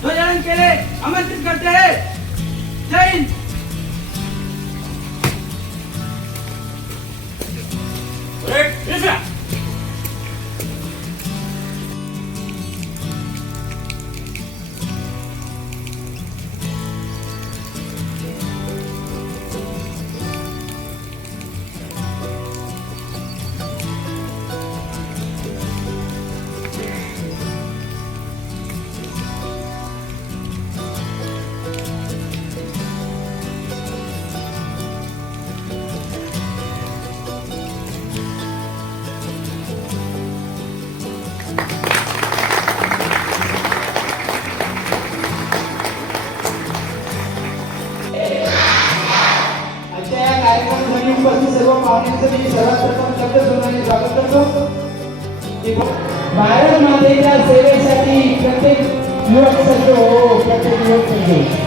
ध्वजारोहण के लिए आमंत्रित करते हैं। जय हिंद। सर्व पाहुण्यांचं मी सर्वात प्रथम शब्द सोडण्याने स्वागत करतो। भारत मातेच्या सेवेसाठी प्रत्येक युवक सज्ज हो, प्रत्येक युवक सज्ज हो।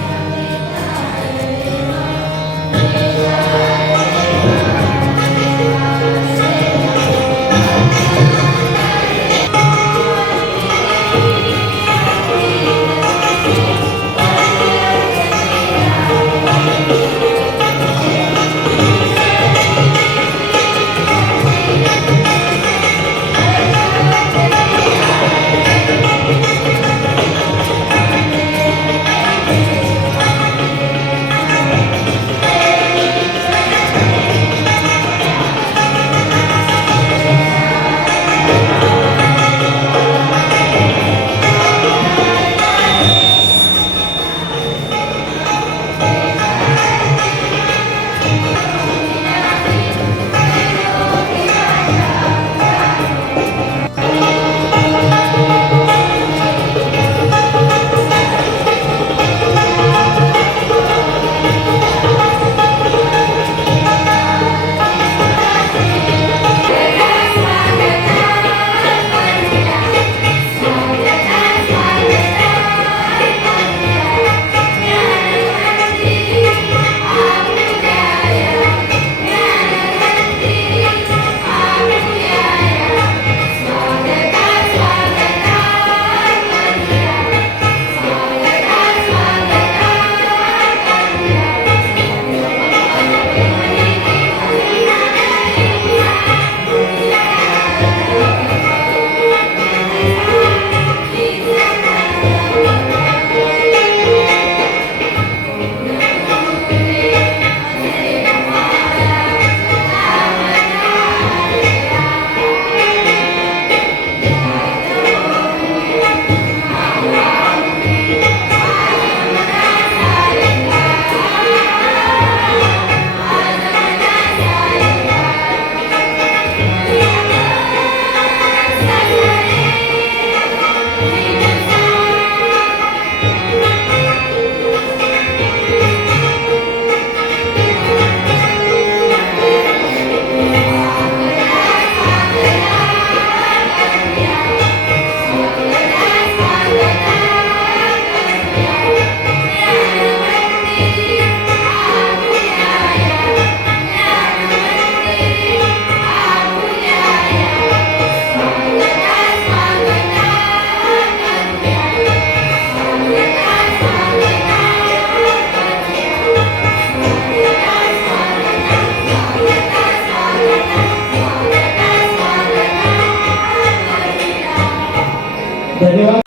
धन्यवाद।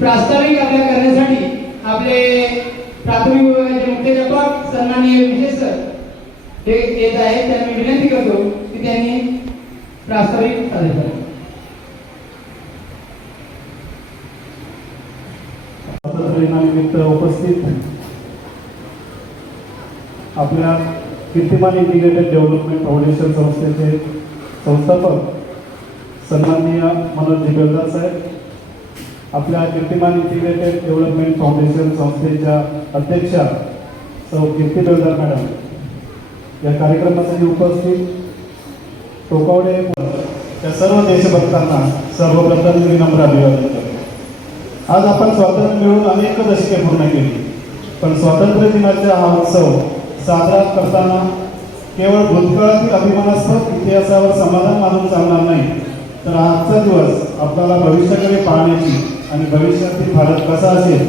प्रास्ताविक आपल्या करण्यासाठी आपले प्राथमिक विभागाचे मुख्याध्यापक सन्माननीय विशेष सर हे येत आहेत। त्यांना विनंती करतो की त्यांनी प्रास्ताविक सादर करावे। निमित्त उपस्थित आपल्या कीर्तिमान इंटिग्रेटेड डेव्हलपमेंट फाउंडेशन संस्थेचे संस्थापक सन्माननीय मनोज जिगलदार साहेब, आपल्या कीर्तिमान इंटिग्रेटेड डेव्हलपमेंट फाउंडेशन संस्थेच्या अध्यक्षा सौ कीर्ती बेलदार मॅडम, या कार्यक्रमासाठी उपस्थित टोकावडे त्या सर्व देशभक्तांना सर्वप्रथम विनम्र अभिवादन करतो। आज आपण स्वातंत्र्य मिळून अनेक दशके पूर्ण केली, पण स्वातंत्र्य दिनाचा हा उत्सव साजरा करताना केवळ भूतकाळातील अभिमानास्पद इतिहासावर समाधान मानून चालणार नाही, तर आजचा दिवस आपल्याला भविष्याकडे पाहण्याची आणि भविष्यातील भारत कसा असेल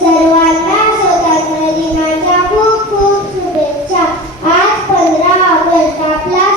सर्वांना स्वातंत्र्य दिनाच्या खूप खूप शुभेच्छा। आज 15 ऑगस्ट आपला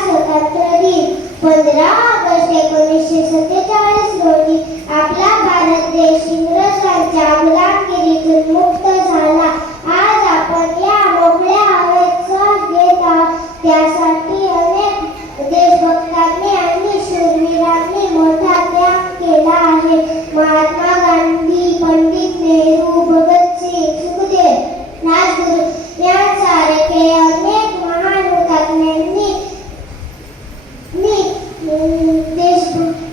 असे अनेक महान हुतात्म्यांनी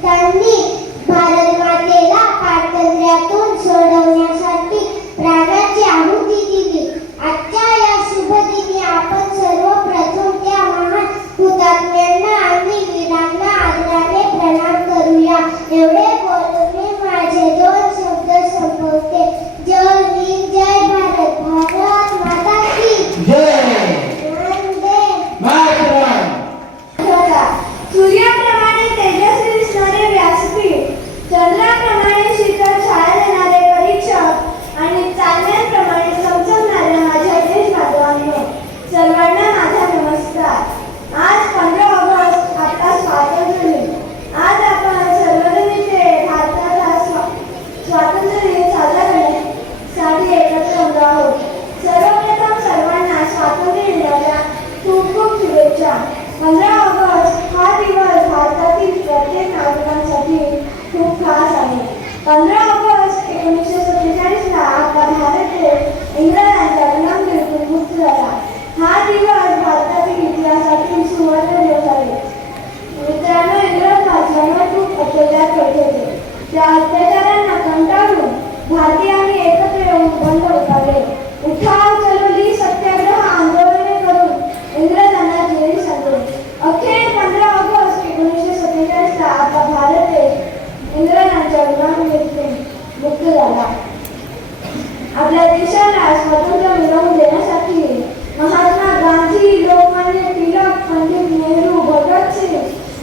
त्यांनी भारत मातेला पारतंत्र्यातून सोडवण्यासाठी प्राणाची आहुती दिली. आजच्या या शुभ दिनी आपण सर्वप्रथम त्या महान हुतात्म्यांना आणि वीरांना आदराने प्रणाम करूया. एवढे बोलून मी माझे 2 शब्द संपवते. जय हिंद, जय भारत, भारत माता की जय. वंदे मातरम. सूर्याप्रमाणे तेजस्वी दिसणारे व्यासपीठ, चंद्राप्रमाणे शीतल छाया देणारे परीक्षक आणि चांदण्याप्रमाणे चमचमणाऱ्या माझ्या देशबांधवांनो, सर्वांना माझा नमस्कार. आज 15 ऑगस्ट आपला स्वातंत्र्य दिन. आज आपण सर्वजण इथे भारताचा स्वातंत्र्य दिन साजरा करण्यासाठी एकत्र जमलो आहोत. सर्वप्रथम सर्वांना स्वातंत्र्य दिनाच्या खूप खूप शुभेच्छा. 15 ऑगस्ट हा दिवस भारतातील प्रत्येक नागरिकांसाठी खूप खास आहे. 15 ऑगस्ट 1947ला आपला भारत देश इंग्रजांच्या गुलामगिरीतून मुक्त झाला. हा दिवस भारतातील इतिहासातील सुवर्ण दिवस आहे. मित्रांनो, इंग्रज भारतीयांवर खूप अत्याचार करत होते. त्या अत्याचारांना कंटाळून भारतीयांनी एकत्र येऊन बंड उभारले. उठाव, चळवळी, सत्याग्रह आंदोलने करून इंग्रजांना जेरी सांडले. अखेर 15 ऑगस्ट 1947ला आपला भारत देश इंग्रजांच्या गुलामगिरीतून मुक्त झाला. आपल्या देशाला स्वातंत्र्य मिळवून देण्यासाठी महात्मा गांधी, लोकमान्य टिळक, पंडित नेहरू, भगतसिंग,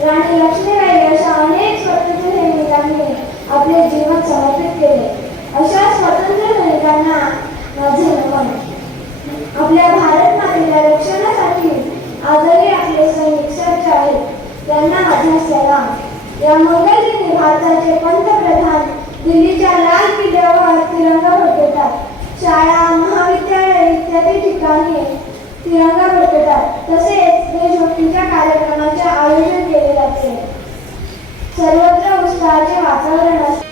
राणी लक्ष्मीबाई अशा अनेक स्वातंत्र्य सैनिकांनी आपले जीवन समर्पित केले. अशा स्वातंत्र्य सैनिकांना माझे नमन. आपल्या भारत मातेच्या रक्षणासाठी आजही आपले सैनिक सज्ज आहेत. त्यांना माझा सलाम. या मंगल दिनी भारताचे पंतप्रधान दिल्लीच्या लाल किल्ल्यावर तिरंगा फडकवतात. शाळा, महाविद्यालय इत्यादी ठिकाणी तिरंगा फडकवतात. तसेच देशभक्तीच्या कार्यक्रमाचे आयोजन केले जाते. सर्वत्र उत्साहाचे वातावरण असते.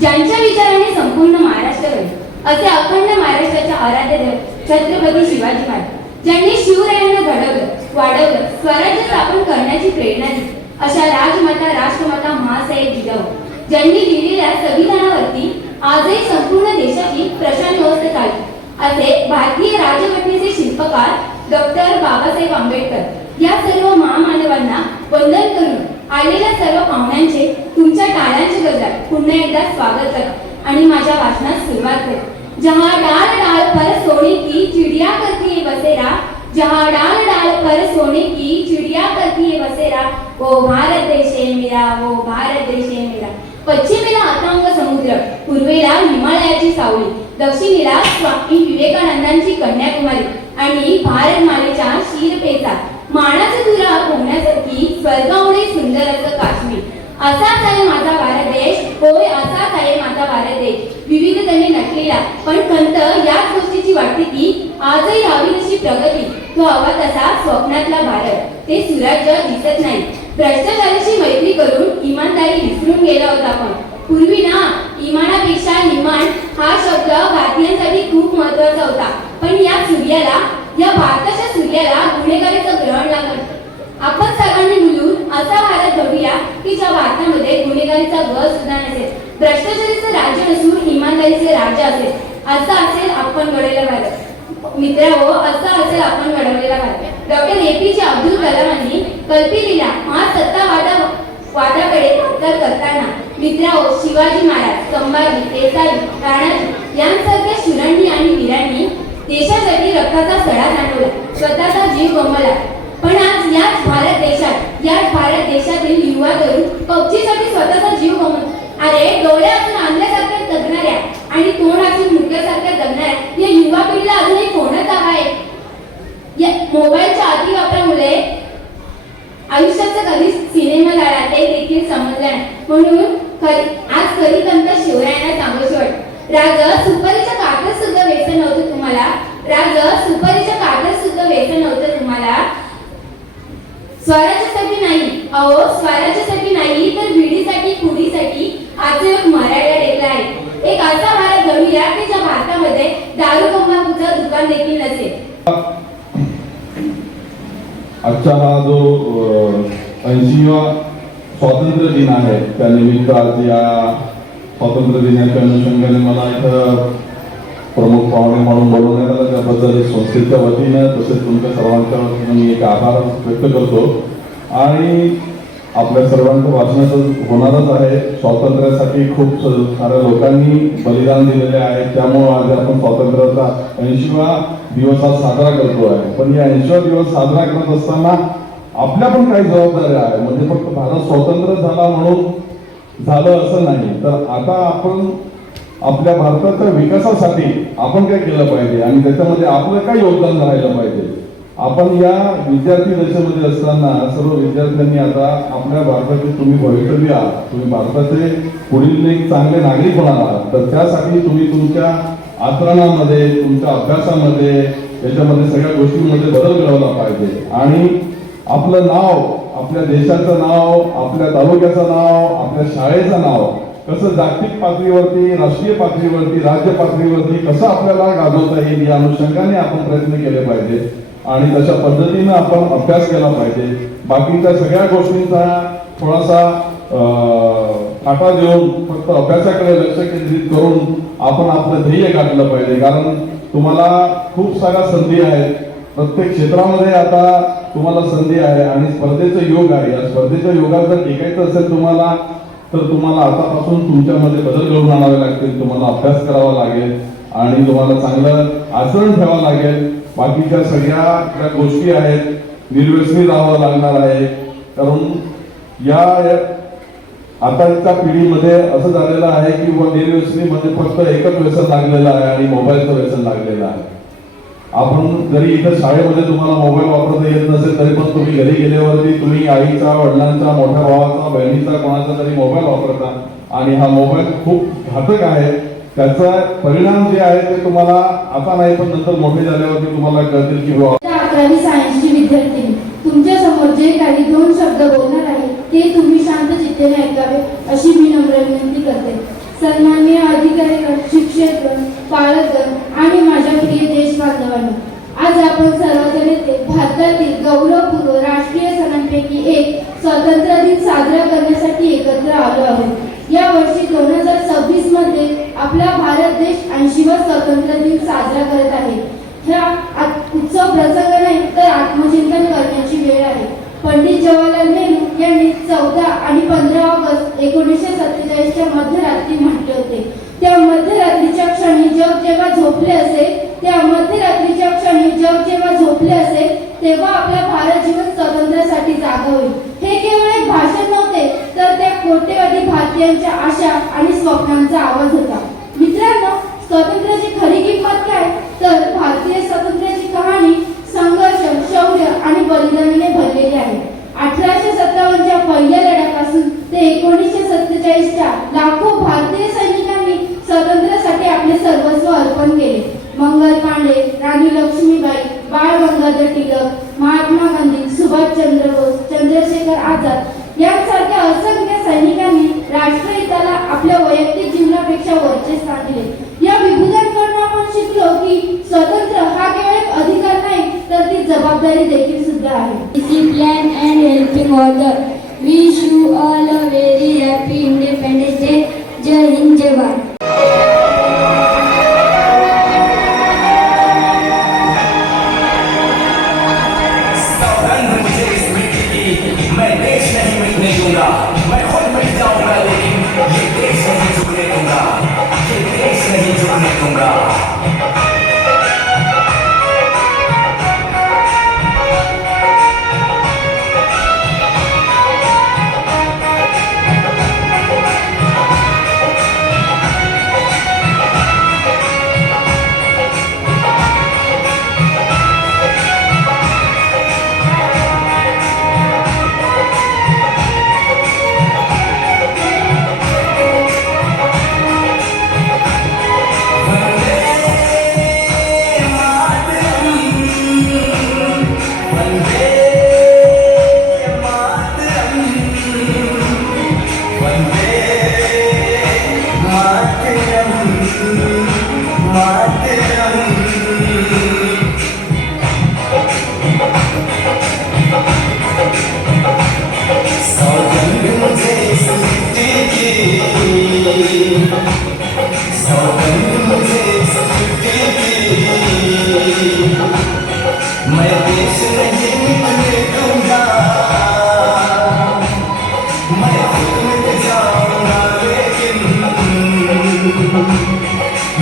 ज्यांच्या विचाराने संपूर्ण महाराष्ट्र घडले, असे अखंड महाराष्ट्राच्या आराध्य दैवत छत्रपती शिवाजी महाराज, ज्यांनी शिवरायांना घडवलं, वाढवलं, स्वराज्य स्थापन करण्याची प्रेरणा दिली, अशा राजमाता राष्ट्रमाता महासाहेब जिजाऊ, ज्यांनी लिहिलेल्या संविधानावरती आजही संपूर्ण देशाची असे भारतीय राज्यघटनेचे शिल्पकार डॉक्टर बाबासाहेब आंबेडकर या सर्व महामानवांना वंदन करून आलेल्या सर्व पाहुण्यांचे तुमच्या टाळ्यांच्या गजरात पुन्हा एकदा स्वागत करतो आणि माझ्या भाषणास सुरुवात करतो। जहां डाल डाल पर सोने की चिड़िया करती है बसेरा, जहां डाल डाल पर सोने की चिड़िया करती है बसेरा, वो भारत देश है मेरा, वो भारत देश है मेरा। पश्चिमेला अथांग समुद्र, पूर्वेला हिमालयाची सावली, दक्षिणेला स्वामी विवेकानंदांची कन्याकुमारी आणि भारतमालेच्या शीरपेचा मानाचा तुरा पोहण्यासारखी स्वर्गावणे सुंदर असं काश्मीर। असाच आहे माझा भारत देश, होय असाच आहे माझा भारत देश, विविधतेने नटलेला पण खंत याच गोष्टीची वाटते की आजही हवी तशी प्रगती, तो हवा तसा स्वप्नातला भारत, ते सुराज्य दिसत नाही। भ्रष्टाचाराची मैत्री करून इमानदारी विसरून गेला होता आपण। पूर्वी ना इमानापेक्षा इमान हा शब्द भारतीयांसाठी खूप महत्वाचा होता, पण या सूर्याला, या भारताच्या सूर्याला गुन्हेगारीचं ग्रहण लागलं। आपण सर्वांनी मिळून असा भारत घडूया की ज्या भारतामध्ये गुन्हेगारीचा गळ सुद्धा नसेल, भ्रष्टाचाराचं राज्य नसून इमानदारीचे राज्य असेल। असं असेल आपण घडवलेला भारत मित्रांनो, असं असेल आपण घडवलेला भारत। डॉक्टर APJ अब्दुल कलामांनी कल्पिलेल्या महासत्ता वादाकडे वाटचाल करताना मित्रांनो, शिवाजी महाराज, संभाजी, देसाई, राणाजी यांसारख्या शूरांनी आणि वीरांनी देशासाठी रक्ताचा सडा जाणवला, स्वतःचा जीव गमावला। पण आज याच भारत देशातील युवा तरुण पबजीसाठी स्वतःचा जीव गमावतात। अरे डोळे असून अंधल्यासारख्या जगणाऱ्या आणि तोंड असून मुक्यासारख्या जगणाऱ्या या युवा पिढीला अजूनही कोणच आहे? या मोबाईलच्या अतिवापरामुळे आयुष्याचा कधी सिनेमा झाला ते देखील समजलं नाही। म्हणून आज कधीपर्यंत शिवरायांना सांगूशी वाटतं, राज सुपारीच्या कागदात सुद्धा व्यसन नव्हतं तुम्हाला, राज सुपारीच्या कागदात सुद्धा व्यसन नव्हतं तुम्हाला। स्वराज्यासाठी नाही, अहो स्वराज्यासाठी नाही तर पिढीसाठी, पुढीसाठी आज एक मराठा टेकला आहे। एक असा भारत घडूया की ज्या भारतामध्ये दारू तंबाखूचं दुकान देखील नसेल। आजचा हा जो 80वा स्वातंत्र्य दिन आहे, त्यानिमित्त आज या स्वातंत्र्य दिनाच्या अनुषंगाने मला इथं प्रमुख पाहुणे म्हणून बोलवण्यात आलं, त्याबद्दल संस्थेच्या वतीनं तसेच तुमच्या सर्वांच्या वतीनं मी एक आभार व्यक्त करतो। आणि आपल्या सर्वांचं भाषणाचं होणारच आहे। स्वातंत्र्यासाठी खूप साऱ्या लोकांनी बलिदान दिलेले आहे, त्यामुळे आज आपण स्वातंत्र्याचा 80वा दिवस आज साजरा करतो आहे। पण या 80वा दिवस साजरा करत असताना आपल्या पण काही जबाबदाऱ्या आहे, म्हणजे फक्त भारत स्वतंत्र झाला म्हणून झालं असं नाही, तर आता आपण आपल्या भारताच्या विकासासाठी आपण काय केलं पाहिजे आणि त्याच्यामध्ये आपलं काय योगदान राहिलं पाहिजे। आपण या विद्यार्थी दशेमध्ये असताना सर्व विद्यार्थ्यांनी आता आपल्या भारताचे तुम्ही भवितव्य आहात, तुम्ही भारताचे पुढील एक चांगले नागरिक होणार आहात, तर त्यासाठी तुम्ही तुमच्या आचरणामध्ये, तुमच्या अभ्यासामध्ये, याच्यामध्ये सगळ्या गोष्टींमध्ये बदल घडवला पाहिजे। आणि आपलं नाव, आपल्या देशाचं नाव, आपल्या तालुक्याचं नाव, आपल्या शाळेचं नाव कसं जागतिक पातळीवरती, राष्ट्रीय पातळीवरती, राज्य पातळीवरती कसं आपल्याला गाजवता येईल या अनुषंगाने आपण प्रयत्न केले पाहिजे आणि तशा पद्धतीनं आपण अभ्यास केला पाहिजे। बाकीच्या सगळ्या गोष्टींचा थोडासा फाटा देऊन फक्त अभ्यासाकडे लक्ष केंद्रित करून आपण आपलं ध्येय गाठलं पाहिजे, कारण तुम्हाला खूप साऱ्या संधी आहेत, प्रत्येक क्षेत्रामध्ये आता तुम्हाला संधी आहे आणि स्पर्धेचं योग आहे। या स्पर्धेच्या योगात जर टिकायचं असेल तुम्हाला, तर तुम्हाला आतापासून तुमच्यामध्ये बदल घडवून आणावे लागतील, तुम्हाला अभ्यास करावा लागेल आणि तुम्हाला चांगलं आचरण ठेवावं लागेल। बाकीच्या सगळ्या ज्या गोष्टी आहेत निर्व्यसनी राहावं लागणार आहे, कारण या आताच्या पिढीमध्ये असं झालेलं आहे की निर्व्यसनी म्हणजे फक्त एकच व्यसन लागलेलं आहे आणि मोबाईलचं व्यसन लागलेलं आहे। आपण जरी इथं शाळेमध्ये तुम्हाला मोबाईल वापरता येत नसेल तरी पण तुम्ही घरी गेल्यावरती तुम्ही आईचा, वडिलांचा, मोठ्या भावाचा, बहिणीचा, कोणाचा तरी मोबाईल वापरता आणि हा मोबाईल खूप घातक आहे। त्याचा परिणाम जे आहे ते तुम्हाला आता नाही पण नंतर मोठे झाल्यावरती तुम्हाला कळतील की 11वी सायन्सची विद्यार्थिनी तुमच्या समोर जे काही 2 शब्द बोलणार आहे ते तुम्ही शांत चित्तेने ऐकावे अशी मी नम्र विनंती करते। सन्माननीय अधिकारीगण, शिक्षकगण, पालकगण आणि माझ्या प्रिय देश बांधवांनो, आज आपण सर्वजण येथे भारतातील गौरवपूर्व राष्ट्रीय सणांपैकी एक स्वातंत्र्य दिन साजरा करण्यासाठी एकत्र आलो आहोत। या वर्षी 2026 मध्ये आपला भारत देश 80वा स्वातंत्र्य दिन साजरा करत आहे. हा उत्सव प्रसंग नाही तर आत्मचिंतन करण्याची वेळ आहे. पंडित जवाहरलाल नेहरू यांनी 14 आणि 15 ऑगस्ट 1947च्या मध्यरात्री म्हटले होते. त्या मध्यरात्रीच्या क्षणी जग जेव्हा झोपले असेल, त्या मध्यरात्रीच्या क्षणी जग जेव्हा झोपले असेल, तेव्हा आपला भारत जीवन स्वातंत्र्यासाठी जागा होईल. हे केवळ एक भाषण नव्हते, तर त्या कोट्यवधी भारतीयांच्या आशा आणि स्वप्नांचा आवाज होता. मित्रांनो, स्वातंत्र्याची खरी किंमत काय? तर भारतीय स्वातंत्र्याची कहाणी संघर्ष, शौर्य आणि बलिदानाने भरलेली आहे. 1857च्या पहिल्या लढ्यापासून ते 1947च्या लाखो भारतीय सैनिकांनी स्वातंत्र्यासाठी आपले सर्वस्व अर्पण केले. मंगल पांडे, राणी लक्ष्मीबाई, बाळ गंगाधर टिळक, महात्मा गांधी, सुभाषचंद्र बोस, चंद्रशेखर आझाद यांसारख्या असंख्य सैनिकांनी राष्ट्रहिताला आपल्या वैयक्तिक जीवनापेक्षा वरचे स्थान दिले. या विभूतांकडून आपण शिकलो की स्वातंत्र्य हा केवळ एक अधिकार नाही, तर ती जबाबदारी देखील सुद्धा आहे. Discipline and helping order. Wish you all a very happy Independence Day. Jai Hind, Jai Bharat. मैं देश नहीं मिटने दूंगा, मैं खुद मिट जाऊंगा, लेकिन ये देश नहीं झुकने दूंगा, ये देश नहीं झुकने दूंगा. मैं देश नहीं मिटने दूंगा, मैं खुद मिट जाऊंगा, लेकिन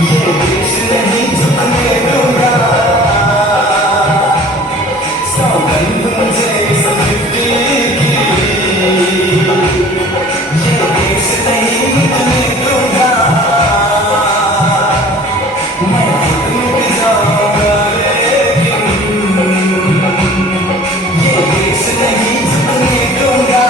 ये देश नहीं झुकने दूंगा. सौगंध मुझे इस मिट्टी की, ये देश नहीं मिटने दूंगा, मैं खुद मिट जाऊंगा, लेकिन ये देश नहीं झुकने दूंगा.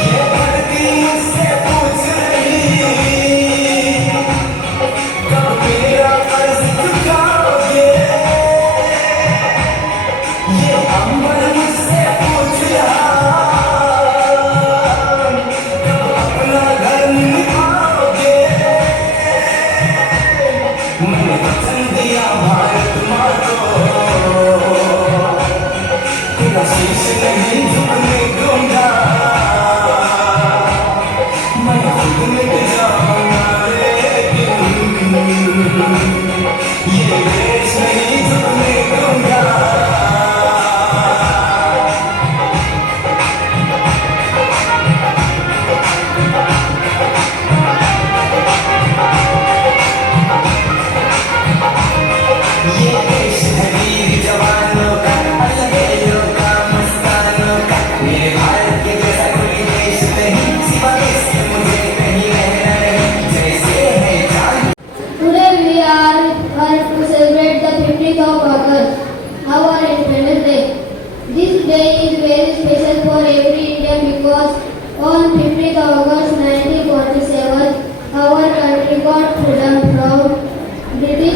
ये धरती मुझसे पूछ रही, कब मेरा कर्ज चुकाओगे. ये अंबर मुझसे पूछ रहा, कब अपना घर निभाओगे. मैंने वचन दिया भारत माँ को, तेरा शीश नहीं झुकने दूंगा, मैं खुद मिट जाऊंगा, लेकिन ये देश नहीं झुकने दूंगा. ये देश है वीर जवानों का, अलगेयों का, मस्तानों का. मेरे भारत के जैसा कोई देश नहीं, सिवा इसके मुझे कहीं रहना नहीं. जैसे है जान. Today we are going to celebrate the 15th of August, our Independence Day. This day is very special for every Indian because on 15th of August 1947, our country got freedom from British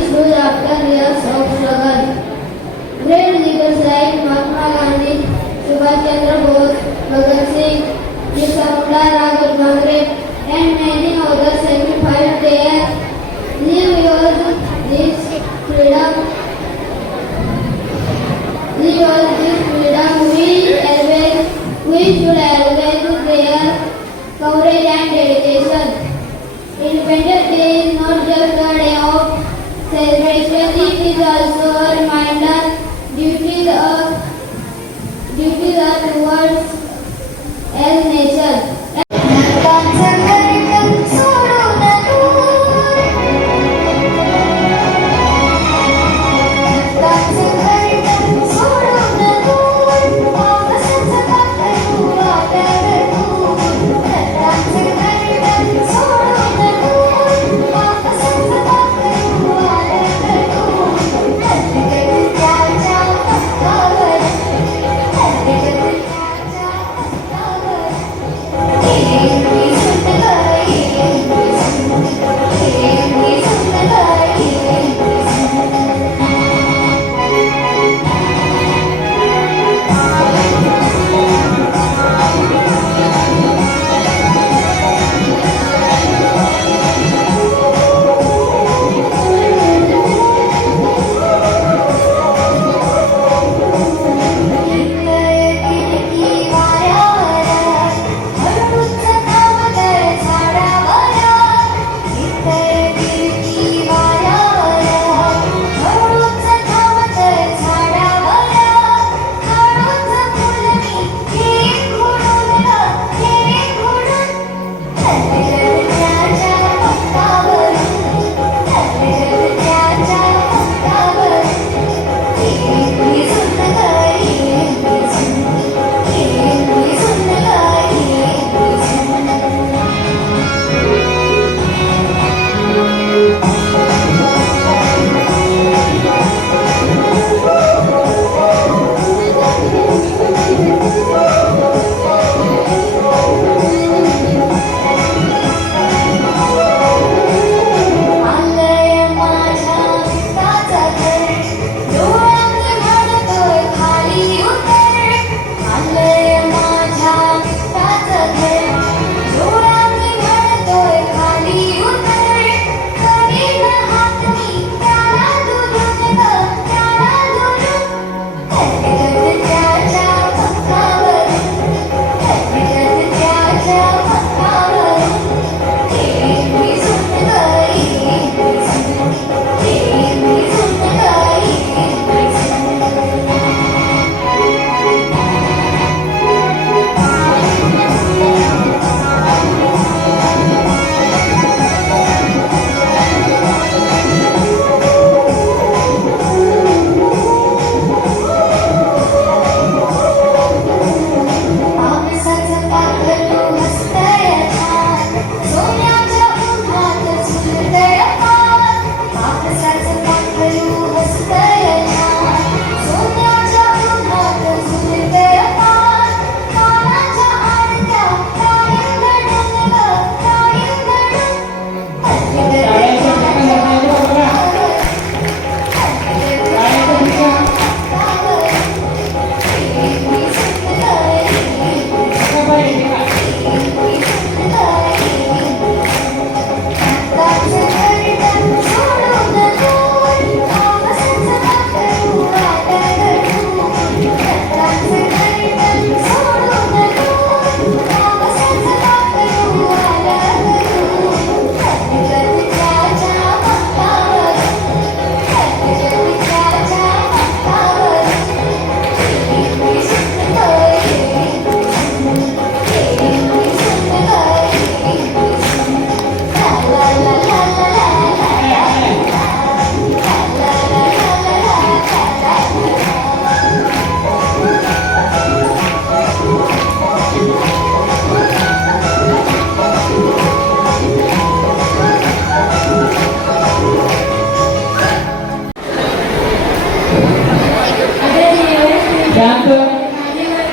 त्यानंतर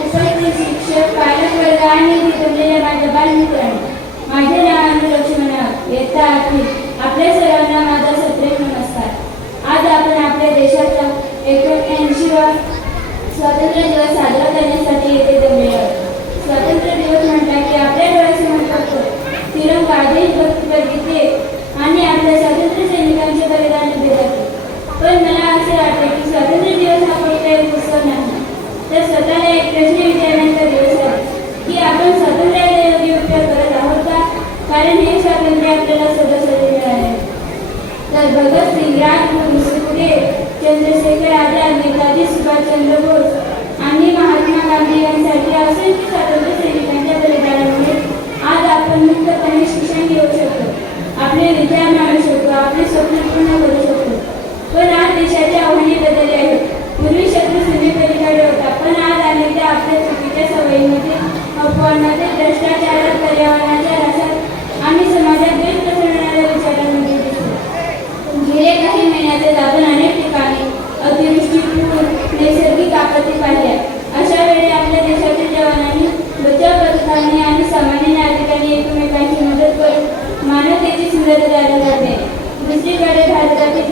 उपस्थित शिक्षक, पालक वर्ग आणि इथे जमलेल्या माझ्या बालमित्रांनो, माझे नाव आहे लक्ष्मणा. येता आठवी. आपल्या सर्वांना माझा सप्रेम नमस्कार. आज आपण आपल्या देशाचा 89वा स्वातंत्र्य दिवस साजरा करण्यासाठी येथे जमले आहोत. स्वातंत्र्य दिवस म्हटला की आपल्या डोळ्यासमोर फक्त तिरंगा, देशभक्तीपर गीते आणि आपल्या स्वातंत्र्य सैनिकांचे बलिदान उभे जाते. पण मला असे वाटते की स्वातंत्र्य दिवस हा फक्त एक उत्सव नाही, तर स्वतःला एक प्रश्न विचारण्याचा दिवस आहे की आपण स्वातंत्र्याचा योग्य उपयोग करत आहोत का? कारण हे स्वातंत्र्य आपल्याला सहजासहजी मिळाले. तर भगतसिंग, राजगुरू, सुखदेव, चंद्रशेखर आझाद, नेताजी सुभाषचंद्र बोस आणि महात्मा गांधी यांसारखे असंख्य स्वातंत्र्य सैनिकांच्या बलिदानामुळे आज आपण मुक्तपणे शिक्षण घेऊ शकतो, आपले विचार मांडू शकतो, आपले स्वप्न पूर्ण करू शकतो. पण आज देशाची आव्हाने बदलली आहेत. पूर्वी शत्रू सीमेपलीकडे होता, पण आज अनेकदा आपल्या चुकीच्या सवयीमध्ये, अफवांमध्ये, भ्रष्टाचारात, पर्यावरणाच्या रसात आणि समाजात द्वेष पसरवणाऱ्या विचारांमध्ये दिसतो. गेले काही महिन्यातच आपण अनेक ठिकाणी अतिवृष्टी, पूर, नैसर्गिक आपत्ती पाहिल्या. अशा वेळी आपल्या देशातील जवानांनी, बचाव पथकांनी आणि सामान्य नागरिकांनी एकमेकांची मदत करून मानवतेची सुंदरता जाणून घातली. दुसरीकडे भारतातील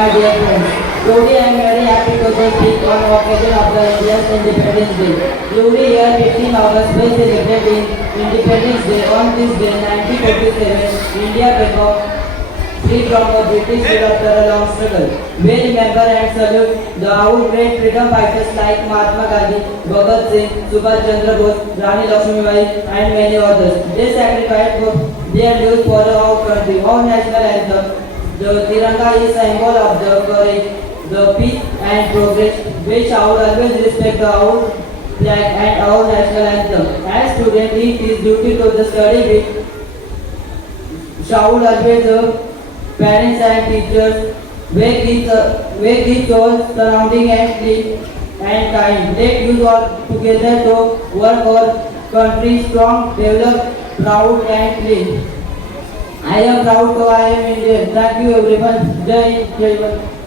my dear friends. Today I am very happy to speak on the occasion of the India's Independence Day. Every year 15 August we celebrate Independence Day. On this day 1947, India became free from the British rule after a long struggle. We remember and salute our great freedom fighters like Mahatma Gandhi, Bhagat Singh, Subhash Chandra Bose, Rani Lakshmibai and many others. They sacrificed their lives for our country. Our national anthem, the Tiranga, is a symbol of the courage, the peace and progress. We shall always respect our flag and our national anthem. As students, it is duty to the study with shall always parents and teachers, we keep all surrounding and clean and kind. Let you all together to work our country strong, develop, proud and clean. I am proud to I am Indian. Thank you everyone. Jai Hind, Jai Bharat.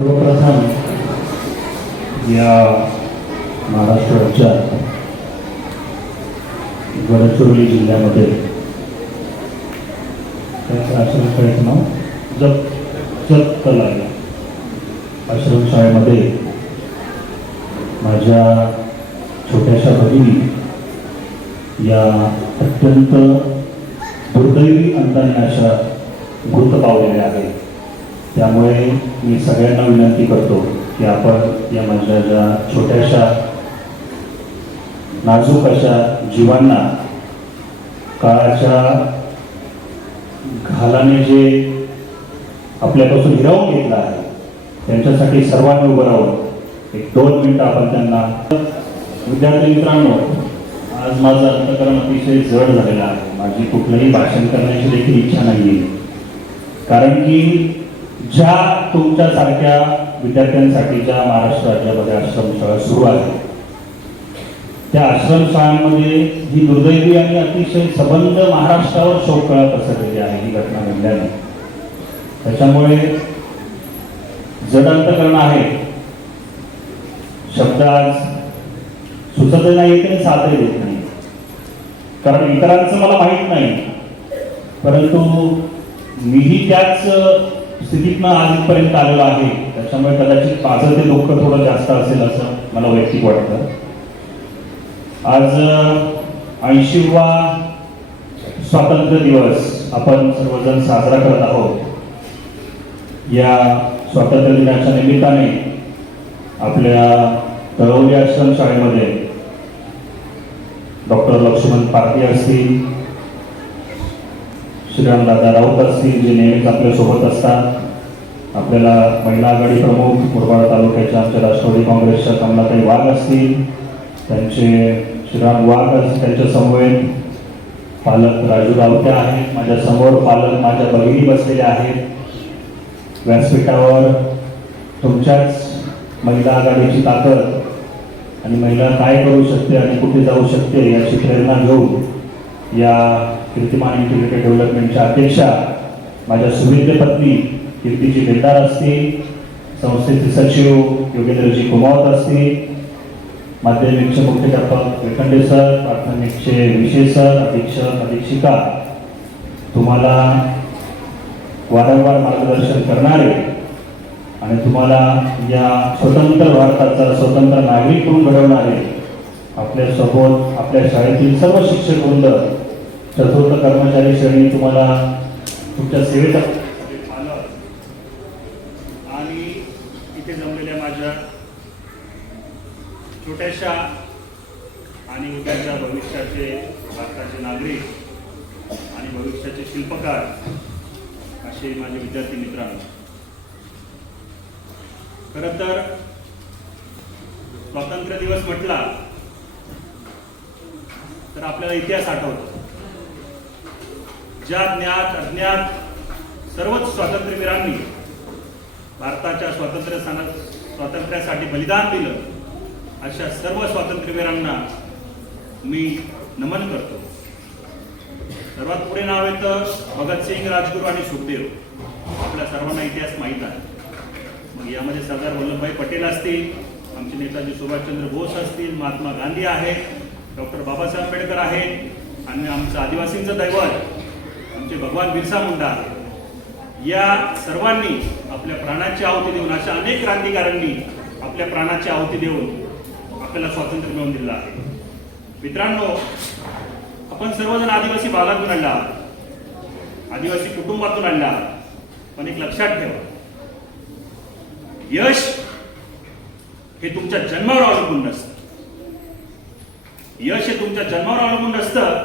सर्वप्रथम या महाराष्ट्र राज्यात गडचिरोली जिल्ह्यामध्ये त्यांच्या आश्रमशाळेचं नाव जप लागलं. आश्रमशाळेमध्ये माझ्या छोट्याशा भगिनी या अत्यंत दुर्दैवी अंताने अशा मृत पावलेल्या आहेत. त्यामुळे मी सगळ्यांना विनंती करतो की आपण या माझ्या ज्या छोट्याशा नाजूक अशा जीवांना काळाच्या घालाने जे आपल्यापासून हिरावून घेतलं आहे त्यांच्यासाठी सर्वांनी उभं राहून 1-2 मिनिटं आपण त्यांना. विद्यार्थी मित्रांनो, आज माझं अंतःकरण अतिशय जड झालेलं आहे. माझी कुठलंही भाषण करण्याची देखील इच्छा नाही आहे, कारण की ज्या तुमच्यासारख्या विद्यार्थ्यांसाठी ज्या महाराष्ट्र राज्यामध्ये आश्रमशाळा सुरू आहे त्या आश्रमशाळांमध्ये ही दुर्दैवी आणि अतिशय सबंध महाराष्ट्रावर शोककळा पसरलेली आहे ही घटना घडल्याने. त्याच्यामुळे जड अंतःकरण आहे. शब्द आज सुचत नाही आणि साधही देत नाही, कारण इतरांचं मला माहीत नाही, परंतु मीही त्याच स्थितीतनं आज इथपर्यंत आलेलो आहे. त्याच्यामुळे कदाचित माझं ते दुःख थोडं जास्त असेल असं मला वैयक्तिक वाटतं. आज 80वा स्वातंत्र्य दिवस आपण सर्वजण साजरा करत आहोत. या स्वातंत्र्य दिनाच्या निमित्ताने आपल्या तळवली आश्रमशाळेमध्ये डॉक्टर लक्ष्मण पारधी असतील, श्रीरामदादा राऊत असतील, जे नेहमीच आपल्यासोबत असतात. आपल्याला महिला आघाडी प्रमुख मुरबाड तालुक्याच्या आमच्या राष्ट्रवादी काँग्रेसच्या कमलाताई वाघ असतील, त्यांचे श्रीराम वाघ असतील, त्यांच्या समवेत पालक राजू रावते आहेत. माझ्या समोर पालक माझ्या भगिनी बसलेल्या आहेत. व्यासपीठावर तुमच्याच महिला आघाडीची ताकद आणि महिला काय करू शकते आणि कुठे जाऊ शकते याची प्रेरणा घेऊन या कीर्तिमान इंटिग्रेटेड डेव्हलपमेंटच्या अध्यक्षा माझ्या सुविद्य पत्नी कीर्तीजी बेतार असतील, संस्थेचे सचिव योगेंद्रजी कुमावत असतील, माध्यमिकचे मुख्याध्यापक वेखंडे सर, प्राथमिकचे विशेष सर, अधीक्षक अधीक्षिका, तुम्हाला वारंवार मार्गदर्शन करणारे आणि तुम्हाला या स्वतंत्र भारताचा स्वतंत्र नागरिक म्हणून घडवणारे आपल्यासोबत आपल्या शाळेतील सर्व शिक्षक वृंद, चतुर्थ कर्मचारी श्रेणी, तुम्हाला तुमच्या सेवेचा पालक आणि इथे जमलेल्या माझ्या छोट्याशा आणि उद्याच्या भविष्याचे भारताचे नागरिक आणि भविष्याचे शिल्पकार असे माझे विद्यार्थी मित्रांनो, खरं तर स्वातंत्र्य दिवस म्हटला तर आपल्याला इतिहास आठवतो. ज्या ज्ञात अज्ञात सर्वच स्वातंत्र्यवीरांनी भारताच्या स्वातंत्र्यासाठी बलिदान दिलं अशा सर्व स्वातंत्र्यवीरांना मी नमन करतो. सर्वात पुढे नाव येतं भगतसिंग, राजगुरू आणि सुखदेव. आपल्या सर्वांना इतिहास माहीत आहे. मग यामध्ये सरदार वल्लभभाई पटेल असतील, आमचे नेताजी सुभाषचंद्र बोस असतील, महात्मा गांधी आहेत, डॉक्टर बाबासाहेब आंबेडकर आहेत आणि आमचं आदिवासींचं दैवत आमचे भगवान बिरसा मुंडा आहेत. या सर्वांनी आपल्या प्राणाची आहुती देऊन, अशा अनेक क्रांतिकारकांनी आपल्या प्राणाची आहुती देऊन आपल्याला स्वातंत्र्य मिळवून दिलं आहे. मित्रांनो, आपण सर्वजण आदिवासी भागातून आले आहात, आदिवासी कुटुंबातून आले आहात. पण एक लक्षात ठेवा, यश हे तुमच्या जन्मावर अवलंबून नसतं. यश हे तुमच्या जन्मावर अवलंबून नसतं,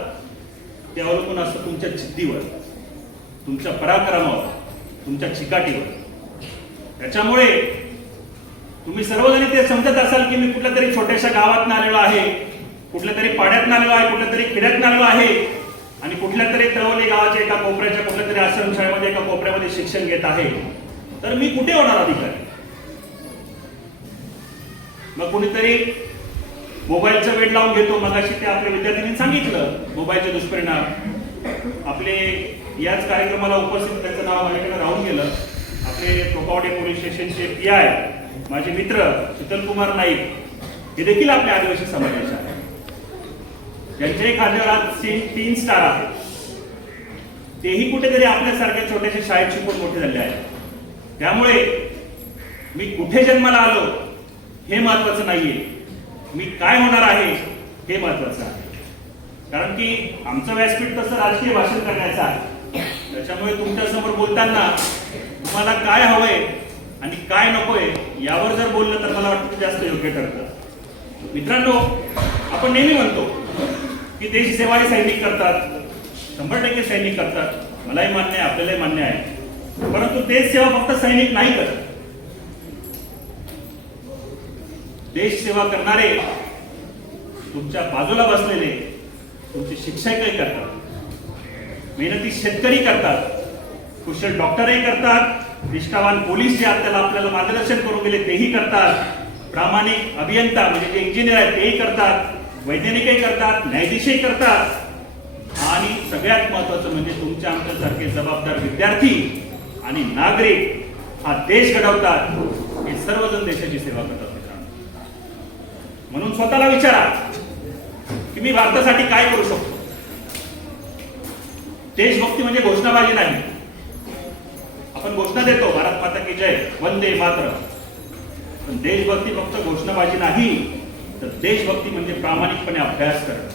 ते अवलंबून असतं तुमच्या जिद्दीवर, तुमच्या पराक्रमावर, तुमच्या चिकाटीवर. त्याच्यामुळे तुम्ही सर्वजण ते समजत असाल की मी कुठल्या तरी छोट्याशा गावात आलेलो आहे, कुठल्या तरी पाड्यात आलेलो आहे, कुठल्या तरी खेड्यात आलेलो आहे आणि कुठल्या तरी तळवली गावाच्या एका कोपऱ्याच्या कुठल्या तरी आश्रमशाळेमध्ये एका कोपऱ्यामध्ये शिक्षण घेत आहे. तर मी कुठे होणार अधिकारी? मग कुणीतरी मोबाईलचा वेड लावून घेतो. मगाशी ते आपल्या विद्यार्थ्यांनी सांगितलं मोबाईलचे दुष्परिणाम. आपले याच कार्यक्रमाला उपस्थित, त्यांचं नाव माझ्याकडे राहून गेलं, आपले कोकावडे पोलीस स्टेशनचे PI माझे मित्र शीतलकुमार नाईक, हे देखील आपल्या आदिवासी समाजाचे आहेत. ज्यांचे खात्यावर आज 3 स्टार आहेत. तेही कुठेतरी आपल्यासारख्या छोट्याशा शाळेत शिकून मोठे झाले आहेत. त्यामुळे मी कुठे जन्माला आलो हे महत्वाचं नाहीये, मी काय होणार आहे हे महत्वाचं आहे. कारण की आमचं व्यासपीठ तसं राजकीय भाषण करण्याचं आहे. त्याच्यामुळे तुमच्या समोर बोलताना तुम्हाला काय हवंय आणि काय नकोय यावर जर बोललं तर मला वाटतं जास्त योग्य ठरतं. मित्रांनो, आपण नेहमी म्हणतो की देश सेवा हे सैनिक करतात, 100% सैनिक करतात. मलाही मान्य आहे, आपल्यालाही मान्य आहे. परंतु देश सेवा फक्त सैनिक नाही करत. देश सेवा करणारे तुमच्या बाजूला बसलेले तुमचे शिक्षकही करतात, मेहनती शेतकरी करतात, कुशल डॉक्टरही करतात, निष्ठावान पोलीस जे आपल्याला मार्गदर्शन करून गेले तेही करतात, प्रामाणिक अभियंता म्हणजे जे इंजिनियर आहेत तेही करतात, वैज्ञानिकही करतात, न्यायाधीशही करतात, आणि सगळ्यात महत्वाचं म्हणजे तुमच्या आमच्यासारखे जबाबदार विद्यार्थी आणि नागरिक हा देश घडवतात. हे सर्वजण देशाची सेवा करतात. म्हणून स्वतःला विचारा की मी भारतासाठी काय करू शकतो. देशभक्ती म्हणजे घोषणाबाजी नाही. आपण घोषणा देतो भारत माता की जय, वंदे मातरम, पण देशभक्ती फक्त घोषणाबाजी नाही, तर देशभक्ती म्हणजे प्रामाणिकपणे अभ्यास करणं.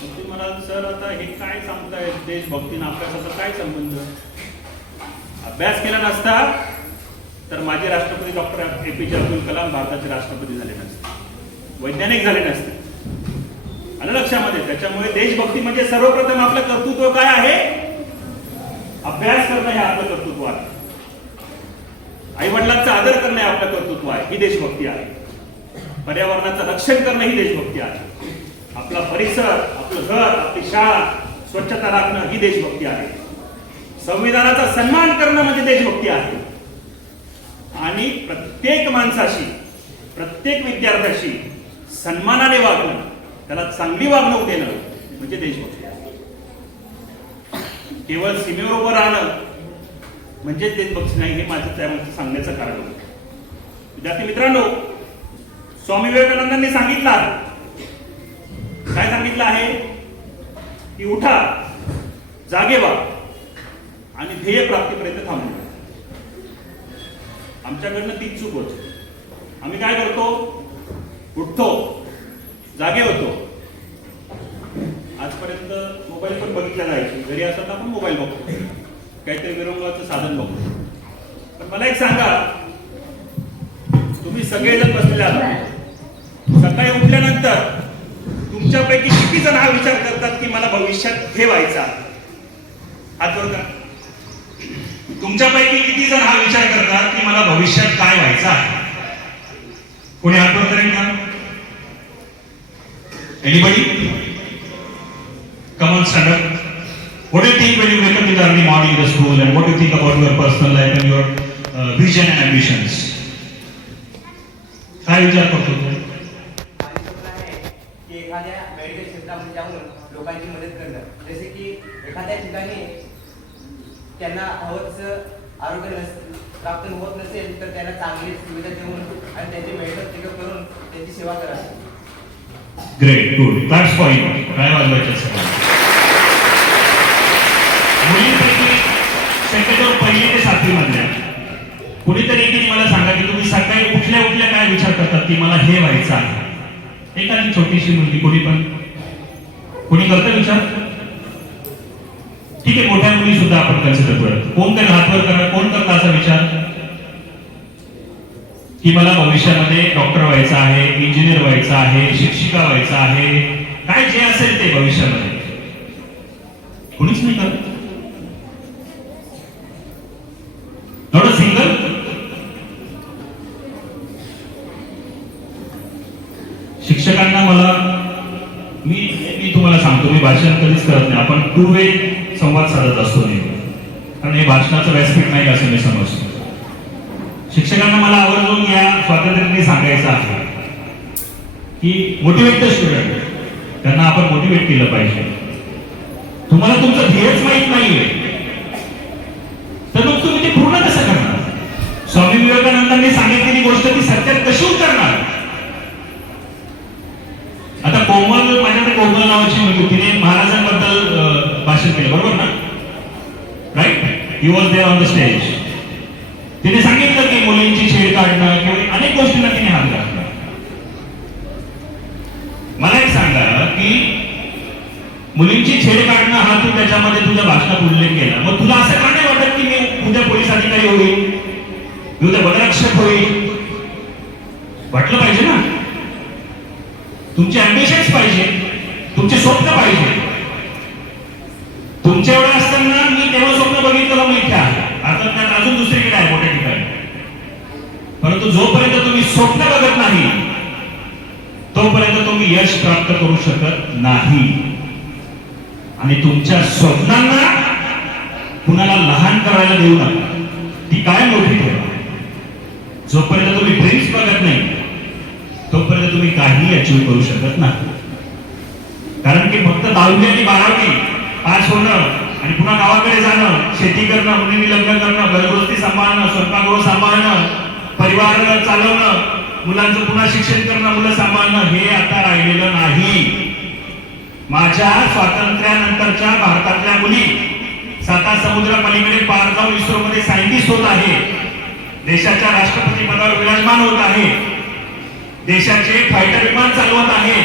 तुम्ही म्हणाल सर आता हे काय सांगताय, देशभक्तीनं अभ्यासाचा काय संबंध. अभ्यास केला नसता तर माजी राष्ट्रपती डॉक्टर APJ अब्दुल कलाम भारताचे राष्ट्रपती झाले नसते, वैज्ञानिक झाले नसते. आलं लक्षामध्ये. त्याच्यामुळे देशभक्ती म्हणजे सर्वप्रथम आपलं कर्तृत्व काय आहे, अभ्यास करणं हे आपलं कर्तृत्व आहे. आई वडिलांचा आदर करणं हे आपलं कर्तृत्व आहे, ही देशभक्ती आहे. पर्यावरणाचं रक्षण करणं ही देशभक्ती आहे. आपला परिसर, आपलं घर, आपली शाळा स्वच्छता राखणं ही देशभक्ती आहे. संविधानाचा सन्मान करणं म्हणजे देशभक्ती आहे. आणि प्रत्येक माणसाशी, प्रत्येक विद्यार्थ्याशी सन्मानाने वागणं, त्याला चांगली वागणूक देणं म्हणजे देशभक्ती आहे. केवळ सीमेवर उभं राहणं म्हणजे देशभक्ती नाही, हे माझं त्यामध्ये सांगण्याचं कारण होतं. विद्यार्थी मित्रांनो, स्वामी विवेकानंदांनी सांगितलं, काय सांगितलं आहे की उठा, जागे व्हा आणि ध्येय प्राप्तीपर्यंत थांबू. आमच्याकडनं तीच चूक होती. आम्ही काय करतो, उठतो, जागे होतो. आजपर्यंत मोबाईल पण बघितला जायचे, घरी असताना आपण मोबाईल बघतो, काहीतरी विरंगुळाचं साधन बघतो. पण मला एक सांगा, तुम्ही सगळेजण बसलेले आहात, सकाळी उठल्यानंतर तुमच्यापैकी किती जण हा विचार करतात की मला भविष्यात हे व्हायचा. हात वर करा. तुमच्यापैकी किती जण हा विचार करतात की मला भविष्यात काय व्हायचं आहे. कोणी हात वर करेल का. Anybody. Come on, stand up. What do you think when you wake up in the early morning in the school, and what do you think about your personal life and your vision and ambitions? काय विचार करतो तू. की एखाद्या medical क्षेत्रामध्ये जाऊन लोकांची मदत करणं. जसे की एखाद्या ठिकाणी त्यांना हवं तसं आरोग्य प्राप्त होत नसेल तर त्यांना चांगली सुविधा देऊन आणि त्यांची मेडिकल चेकअप करून त्यांची सेवा करावी. Great, good, that's point. काय वाजवायचं मुलींपैकी शक्यतो 1ली ते 7वी मधल्या कुणीतरी एकीने मला सांगा की तुम्ही सकाळी उठल्या उठल्या काय विचार करतात की मला हे व्हायचं आहे. एखादी छोटीशी मुलगी, कोणी करतं विचार. ठीक आहे, मोठ्या मुली सुद्धा आपण कन्सिडर करतो. कोण करेल हातवर करा, कोण करतं असा विचार की मला भविष्यामध्ये डॉक्टर व्हायचं आहे, इंजिनियर व्हायचं आहे, शिक्षिका व्हायचं आहे, काय जे असेल ते भविष्यामध्ये. कोणीच नाही करत. Not a single. शिक्षकांना मला मी तुम्हाला सांगतो, मी भाषण कधीच करत नाही. आपण 2 वे संवाद साधत असतो नेहमी, कारण हे भाषणाचं व्यासपीठ नाही असं मी समजतो. शिक्षकांना मला आवर्जून या स्वातंत्र्याने सांगायचं आहे की मोटिवेट द स्टुडंट. त्यांना आपण मोटिवेट केलं पाहिजे. तुम्हाला तुमचं ध्येयच माहित नाहीये तर मग तुम्ही ते पूर्ण कसं करणार. स्वामी विवेकानंदांनी सांगितलेली गोष्ट ती सत्यात कशी उतरणार. आता कोमल, माझ्याकडे कोमल नावाची मुलगी, तिने महाराजांबद्दल ही was there on the stage. तिने सांगितलं की मुलींची छेड काढणं किंवा अनेक गोष्टींना तिने हात घातला. मला एक सांगा की मुलींची छेड काढणं हा तू त्याच्यामध्ये तुझ्या भाषणात उल्लेख केला, मग तुला असं का नाही वाटत की मी उद्या पोलीस अधिकारी होईल, मी उद्या वनरक्षक होईल? वाटलं पाहिजे ना. तुमचे अम्बिशन्स पाहिजे, तुमचे स्वप्न पाहिजे. तुमच्या एवढं असताना मी तेव्हा स्वप्न बघितलं मी इथे आहे, अर्थात त्यात अजून दुसरीकडे आहे मोठ्या ठिकाणी. परंतु जोपर्यंत तुम्ही स्वप्न बघत नाही तोपर्यंत तुम्ही यश प्राप्त करू शकत नाही. आणि तुमच्या स्वप्नांना कुणाला लहान करायला देऊ नका, ती काय मोठी ठेवा. जोपर्यंत तुम्ही ड्रीम्स बघत नाही तोपर्यंत तुम्ही काही अचीव करू शकत नाही. कारण की फक्त 10वी आणि 12वी पास होणं आणि पुन्हा गावाकडे जाणं, शेती करणं, मुलींनी लग्न करणं, घरगृहस्थी सांभाळणं, स्वयंपाकगृह सांभाळणं, परिवार चालवणं, मुलांचं पुन्हा शिक्षण करणं, मुलं सांभाळणं हे आता राहिलेलं नाही. माझ्या स्वातंत्र्यानंतरच्या भारतातल्या मुली 7 समुद्र पलीकडे पार जाऊन इस्रोमध्ये सायंटिस्ट होत आहे, देशाच्या राष्ट्रपती पदावर विराजमान होत आहे, देशाचे फायटर विमान चालवत आहे.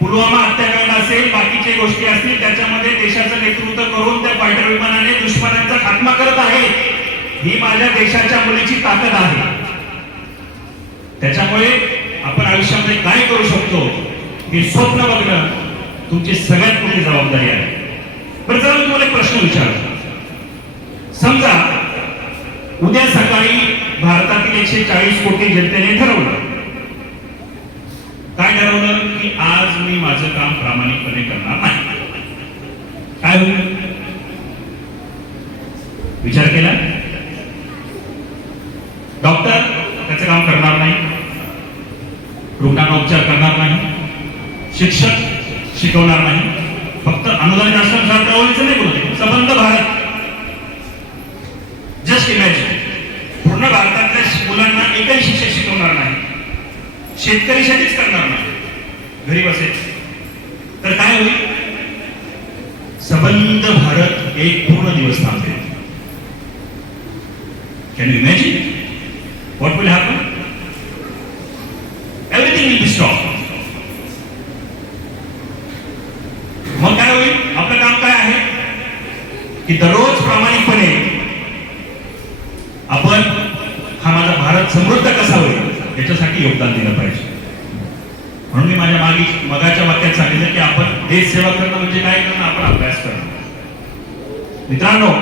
पुलवामा हत्याकांड असेल, बाकीच्या गोष्टी असतील, त्याच्यामध्ये देशाचं नेतृत्व करून त्या फायटर विमानाने दुश्मनांचा खात्मा करत आहे. ही माझ्या देशाच्या मुलीची ताकद आहे. त्याच्यामुळे आपण आयुष्यामध्ये काय करू शकतो हे स्वप्न बघणं तुमची सगळ्यात मोठी जबाबदारी आहे. बरं, चला मी तुम्हाला एक प्रश्न विचारतो. समजा उद्या सकाळी भारतातील 140 कोटी जनतेने ठरवलं, काय ठरवलं की आज मी माझं काम प्रामाणिकपणे करणार नाही. काय होईल? विचार केला? डॉक्टर त्याचं काम करणार नाही, रुग्णांना उपचार करणार नाही, शिक्षक शिकवणार नाही, फक्त अनुदानित आश्रम शाळांचं नाही बोलत, सबंध भारत. जस्ट इमॅजिन, पूर्ण भारतातल्या मुलांना एकही शिक्षक शिकवणार नाही, शेतकरी शेतीच करणार नाही, घरी बसेल, तर काय होईल? सबंध भारत एक पूर्ण दिवस थांबेल. Can you imagine what will happen? Everything will be stop. मग काय होईल? आपलं काम काय आहे की दररोज प्रामाणिकपणे आपण हा माझा भारत समृद्ध कसा होईल याच्यासाठी योगदान दिलं पाहिजे. म्हणून मी माझ्या मगाच्या वाक्यात सांगितलं की आपण देश सेवा करणं म्हणजे काय करणं, आपण अभ्यास करणं. मित्रांनो,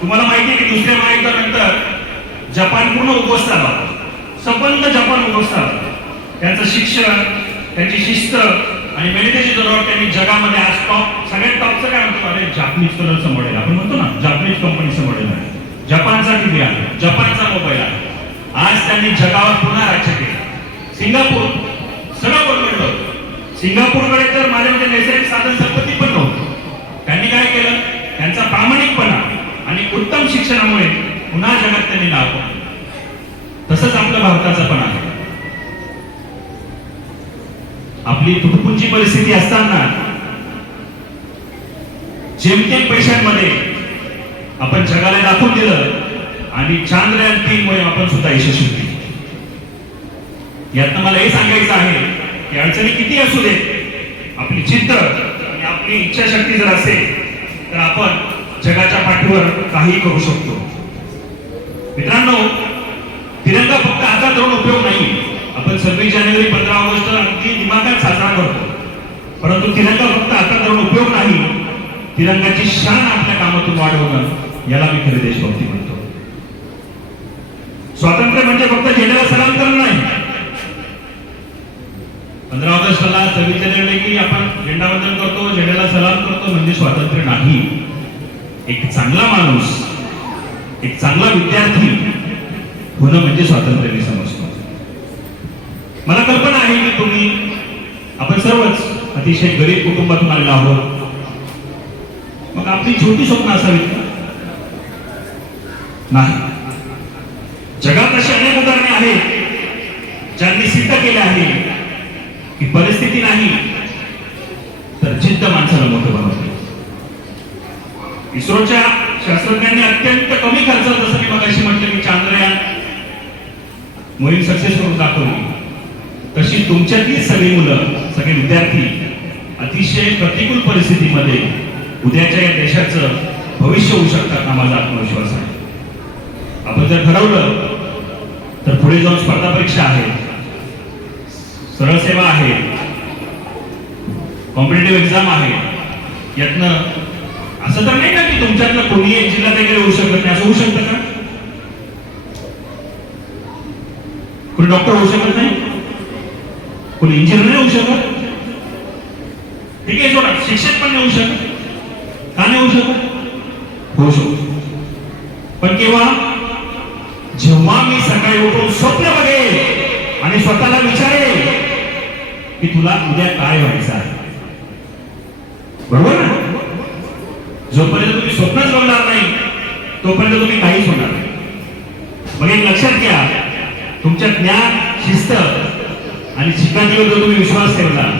तुम्हाला माहिती आहे की दुसऱ्या महायुद्धानंतर जपान पूर्ण उद्ध्वस्त झाला, सबंध जपान उद्ध्वस्त झाला. त्यांचं शिक्षण, त्यांची शिस्त आणि मेडिटेशन बरोबर त्यांनी जगामध्ये आज टॉप, सगळ्यात टॉपचं काय म्हणतो, अरे जापनीज कलरचं मॉडेल आपण म्हणतो ना, जापनीज कंपनीचं मॉडेल आहे, जपानचा टीव्ही आहे, जपानचा मोबाईल आहे. आज त्यांनी जगावर पुन्हा राज्य केलं. सिंगापूर सगळं बोललं. सिंगापूरकडे तर माझ्यामध्ये नैसर्गिक साधन संपत्ती पण नव्हती. त्यांनी काय केलं? त्यांचा प्रामाणिकपणा आणि उत्तम शिक्षणामुळे पुन्हा जगात त्यांनी नाव केलं. तसंच आपल्या भारताचं पण आहे. आपली तुटपुंजी परिस्थिती असताना जेमतेम पैशांमध्ये आपण जगाला दाखवून दिलं आणि चांद्रयान 3 मुळे आपण सुद्धा यशस्वी केले. यातनं मला हे सांगायचं आहे की अडचणी किती असू दे, आपली जिद्द आणि आपली इच्छाशक्ती जर असेल तर आपण जगाच्या पाठीवर काही करू शकतो. मित्रांनो, तिरंगा फक्त हातात धरून उपयोग नाही. आपण 26 जानेवारी 15 ऑगस्ट अगदी दिमागात साजरा करतो, परंतु तिरंगा फक्त हातात धरून उपयोग नाही. तिरंगाची शान आपल्या कामातून वाढवणं याला मी खरी देशभक्ती म्हणतो. स्वातंत्र्य म्हणजे फक्त झेंड्याला सलाम करणं नाही. 15 ऑगस्टला 26 जानेवारी की आपण झेंडावंदन करतो, झेंड्याला सलाम करतो म्हणजे स्वातंत्र्य नाही. एक चांगला माणूस, एक चांगला विद्यार्थी होणं म्हणजे स्वातंत्र्य मी समजतो. मला कल्पना आहे की तुम्ही, आपण सर्वच अतिशय गरीब कुटुंबातून आलेलो आहोत. मग आपली छोटी स्वप्न असावीत नाही. जगात अशी अनेक उदाहरणे आहेत ज्यांनी सिद्ध केले आहे की परिस्थिती नाही तर जिद्द माणसाला मोठं बनवते. इस्रोच्या शास्त्रज्ञांनी अत्यंत कमी खर्चात, जसं मी मगाशी म्हटलं की चांद्रयान मोहीम सक्सेस करून दाखवली, तशी तुमच्यातली सगळी मुलं, सगळे विद्यार्थी अतिशय प्रतिकूल परिस्थितीमध्ये उद्याच्या या देशाचं भविष्य होऊ शकतात हा माझा आत्मविश्वास आहे. आपण जर ठरवलं तर पुढे जाऊन स्पर्धा परीक्षा आहे, सरळ सेवा आहे, कॉम्पिटेटिव्ह एक्झाम आहे. यातनं असं तर नाही ना की तुमच्यातलं कोणी एक जिल्हाधिकारी होऊ शकत नाही, असं होऊ शकतं का? कोणी डॉक्टर होऊ शकत नाही, कोणी इंजिनियर नाही होऊ शकत, ठीक आहे सोडा, शिक्षक पण नाही होऊ शकत. का नाही होऊ शकत? होऊ शकतो. पण केव्हा? जेव्हा मी सकाळी उठून स्वप्न बघेल आणि स्वतःला विचारेल की तुला उद्या काय व्हायचं आहे. बरोबर ना? जोपर्यंत तुम्ही स्वप्नच बघणार नाही तोपर्यंत तुम्ही काहीच होणार नाही. मग एक लक्षात घ्या, तुमच्या ज्ञान, शिस्त आणि शिकारीवर जर तुम्ही विश्वास ठेवला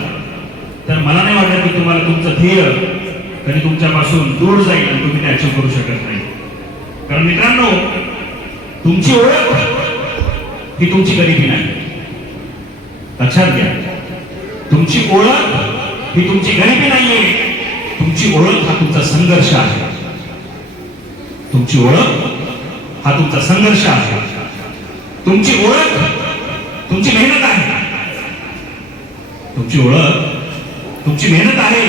तर मला नाही वाटत की तुम्हाला तुमचं ध्येय कधी तुमच्यापासून दूर जाईल आणि तुम्ही ते अचीव करू शकत नाही. कारण मित्रांनो, तुमची ओळख ही तुमची गरिबी नाही. लक्षात घ्या, तुमची ओळख ही तुमची गरिबी नाहीये, तुमची ओळख हा तुमचा संघर्ष आहे. तुमची ओळख हा तुमचा संघर्ष आहे. तुमची ओळख तुमची मेहनत आहे. तुमची ओळख तुमची मेहनत आहे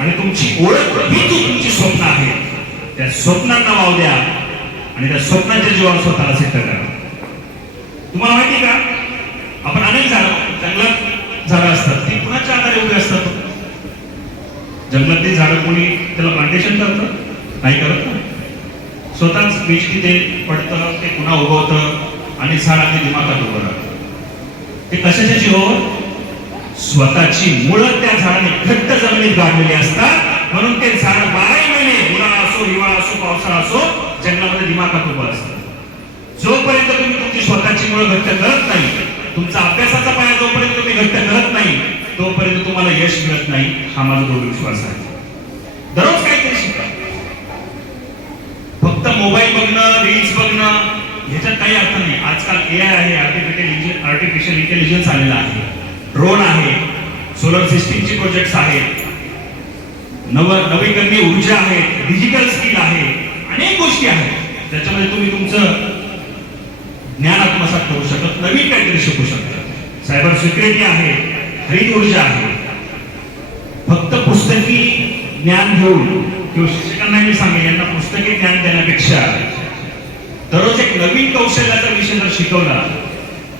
आणि तुमची ओळख ही तुमची स्वप्न आहे. त्या स्वप्नांना वाव द्या आणि त्या स्वप्नांच्या जीवावर स्वतःला सिद्ध करा. तुम्हाला माहिती का, आपण अनेक जंगलात झाडं असतात, ती कुणाच्या आधारे उभी असतात? जंगलातली झाडं कोणी त्याला प्लांटेशन करतं? नाही करत ना. स्वतःच बीज तिथे पडतं, ते पुन्हा उगवतं आणि झाड अगदी दिमाखात उभं राहतं. ते कशाच्या जीवावर? स्वतःची मुळं त्या झाडाने घट्ट जमिनीत गाडलेली असतात, म्हणून ते झाड 12 महिने, उन्हाळा असो, हिवाळा असो, पावसाळा असो, जंगलामध्ये दिमाखात उभं असतं. जोपर्यंत तुम्ही तुमची स्वतःची मुळं घट्ट करत नाही, तुमचा अभ्यासाचा पाया जोपर्यंत तुम्ही घट्ट करत नाही, तोपर्यंत तुम्हाला यश मिळत नाही. हा माझा दृढ विश्वास आहे. दररोज काहीतरी शिका. फक्त मोबाईल बघणं, रील्स बघणं ह्याच्यात काही अर्थ नाही. आजकाल AI आहे, आर्टिफिशियल इंटेलिजन्स आलेला आहे, ड्रोन आहे, सोलर सिस्टीमचे प्रोजेक्ट्स आहेत, नवीकरणीय ऊर्जा आहे, डिजिटल स्किल आहे, अनेक गोष्टी आहेत त्याच्यामध्ये तुम्ही तुमचं ज्ञान आत्मसात करू शकत, नवीन काहीतरी शिकू शकता. सायबर सिक्युरिटी आहे, हरित ऊर्जा आहे. फक्त पुस्तकी ज्ञान घेऊन किंवा शिक्षकांना मी सांगेन, यांना पुस्तकी ज्ञान देण्यापेक्षा दररोज एक नवीन कौशल्याचा विषय जर शिकवला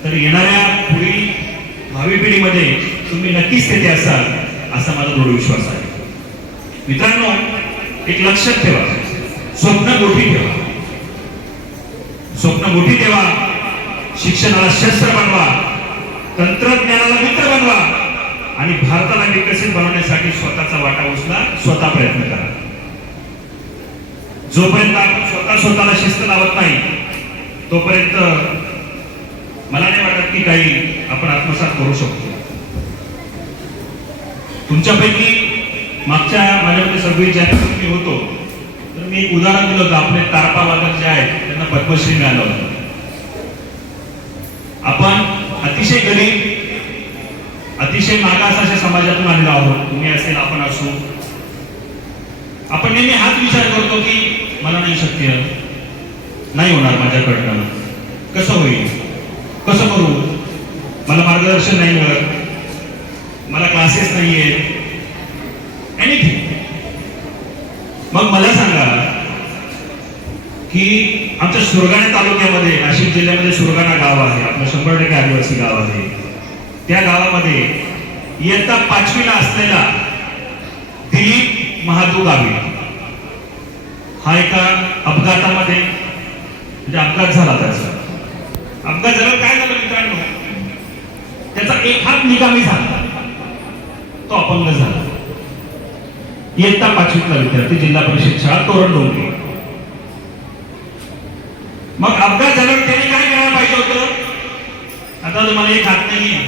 तर येणाऱ्या पुढील भावी पिढीमध्ये तुम्ही नक्कीच तेथे असाल असा माझा दृढ विश्वास आहे. मित्रांनो, एक लक्षात ठेवा, स्वप्न मोठी ठेवा. स्वप्न मोठी ठेवा, शिक्षणाला शस्त्र बनवा, तंत्रज्ञानाला मित्र बनवा आणि भारताला विकसित बनवण्यासाठी स्वतःचा वाटा उचला, स्वतः प्रयत्न करा. जोपर्यंत आपण स्वतःला शिस्त लावत नाही तोपर्यंत मला नाही वाटत की काही आपण आत्मसात करू शकतो. तुमच्यापैकी मागच्या माझ्यामध्ये 26 जानेवारी मी होतो तर मी एक उदाहरण दिलं होतं. आपले तारपा वादक जे आहेत त्यांना पद्मश्री मिळालं होतं. आपण अतिशय गरीब, अतिशय मागास अशा समाजातून आलेलो आहोत. तुम्ही असेल, आपण असू. आपण नेहमी हाच विचार करतो की मला नाही शक्य, नाही होणार माझ्याकडनं, कसं होईल, कसं करू, मला मार्गदर्शन नाही मिळत, मला क्लासेस नाही आहेत, एनिथिंग. मग मला सांगा की आमच्या सुरगाणा तालुक्यामध्ये, नाशिक जिल्ह्यामध्ये सुरगाणा गाव आहे, आपलं 100% आदिवासी गाव आहे. त्या गावामध्ये इयत्ता 5वी ला असलेला दिलीप महादू गावी हा एका अपघातामध्ये, म्हणजे अपघात झाला. त्याचा अपघात झाला, काय झालं मित्रांनो, त्याचा एक हात निकामी झाला, तो अपंग झाला. इयत्ता 5वीतला विद्यार्थी, जिल्हा परिषद शाळा तोरणडोंगरी. मग अपघात झाल्यावर त्याने काय करायला पाहिजे होतं? आता तुम्हाला एक हात नाहीये,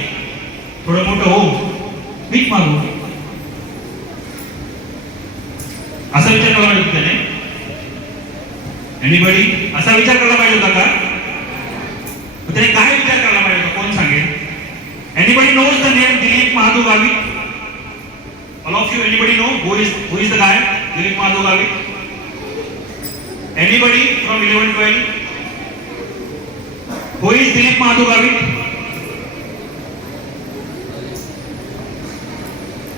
थोडं मोठं हो, भीक मागू, असा विचार करावा लागतो त्याने. एनिबडी असा विचार करायला पाहिजे होता का? त्याने काय विचार करायला पाहिजे होता? कोण सांगेल? Anybody knows the name Dilip Mahadu Gavit? All of you, anybody know who is the guy? Dilip Madhu Gavit? Anybody from 11-12? Who is Dilip Madhu Gavit?